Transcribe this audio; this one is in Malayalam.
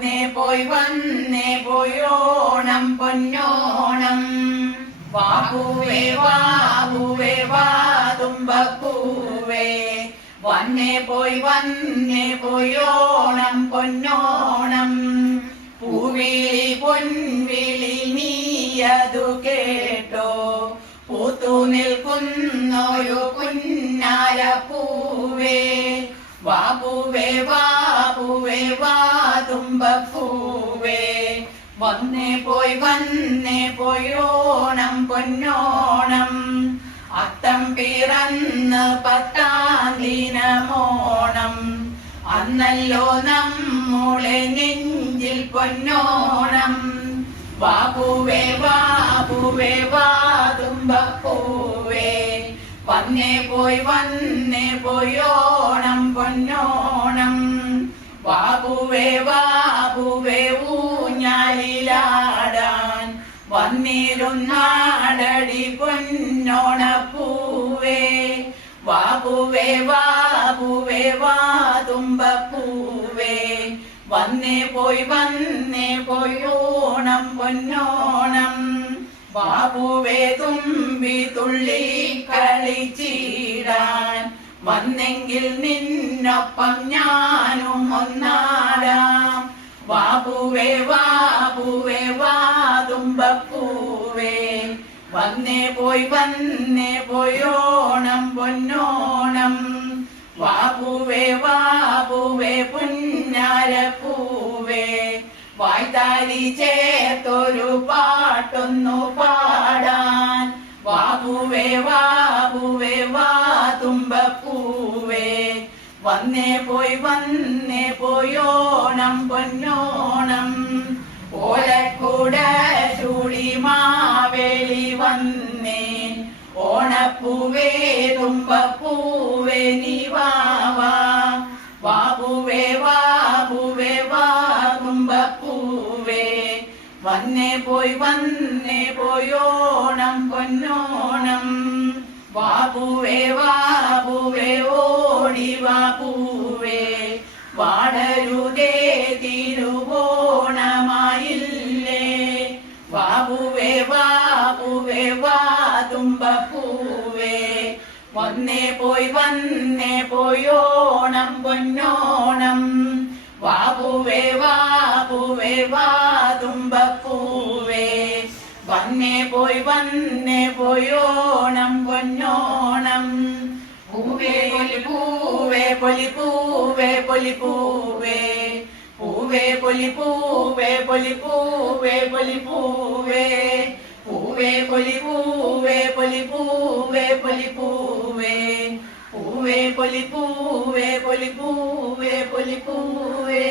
വന്നേ പോയി ഓണം പൊന്നോണം. വാപൂവേ വാപൂവേ വാ തുമ്പപ്പൂവേ, വന്നേ പോയി ഓണം പൊന്നോണം. പൂവിളി പൊൻവിളി നീയതു കേട്ടോ, പൂത്തു നിൽക്കുന്നൊരു പുന്നാര പൂവേ. വാപൂവേ വാപൂവേ വാ തുമ്പപ്പൂവേ, വന്നേ പോയി ഓണം പൊന്നോണം. അത്തം പിറന്ന് 10-ാം ദിനമോണം, അന്നല്ലോ നമ്മുടെ നെഞ്ചിൽ പൊന്നോണം. വാപൂവേ വാപൂവേ വാ തുമ്പപ്പൂവേ, വന്നേ പോയി ഓണം പൊന്നോണം. വാപൂവേ വാപൂവേ ഊഞ്ഞാലിലാടാൻ വന്നിരുന്നാടടി പൊന്നോണപ്പൂവേ. വാപൂവേ വാപൂവേ വാ തുമ്പപ്പൂവേ, വന്നേ പോയി ഓണം പൊന്നോണം. വാപൂവേ തുമ്പി തുള്ളി കളിച്ചിടാൻ വന്നെങ്കിൽ നിന്നൊപ്പം ഞാനും ഒന്നാടാം. വാപൂവേ വാപൂവേ വാ തുമ്പപ്പൂവേ, വന്നേ പോയി ഓണം പൊന്നോണം. വാപൂവേ വാപൂവേ പുന്നാരപ്പൂവേ, വായ്ത്താരി ചേർത്തൊരു പാട്ടൊന്നു പാടാൻ. വാപൂവേ വാപൂവേ വാ തുമ്പപ്പൂവേ, വന്നേ പോയി ഓണം പൊന്നോണം. ഓലക്കൂട ചൂടി മാവേലി വന്നേ, ഓണപ്പൂവേ തുമ്പപ്പൂവേ നീ വാവാ. വാപൂവേ വാപൂവേ വാ തുമ്പപ്പൂവേ, വന്നേ പോയി ഓണം പൊന്നോണം. വാപൂവേ വാപൂവേ ഓടി വാപൂവേ, വാടരുതേ തിരുവോണമായില്ലേ. വാപൂവേ വാപൂവേ വാ തുമ്പപ്പൂവേ, വന്നേ പോയി ഓണം പൊന്നോണം. വാപൂവേ വാപൂവേ വാ തുമ്പപ്പൂവേ, വന്നേ പോയി ഓണം പൊന്നോണം. പൂവേ പൊലിപ്പൂവേ പൊലിപ്പൂവേ പൊലിപ്പൂവേ, പൂവേ പൊലിപ്പൂവേ പൊലിപ്പൂവേ പൊലിപ്പൂവേ, പൂവേ പൊലിപ്പൂവേ പൊലിപ്പൂവേ പൊലിപ്പൂവേ, പൂവേ പൊലിപ്പൂവേ പൊലിപ്പൂവേ പൊലിപ്പൂവേ.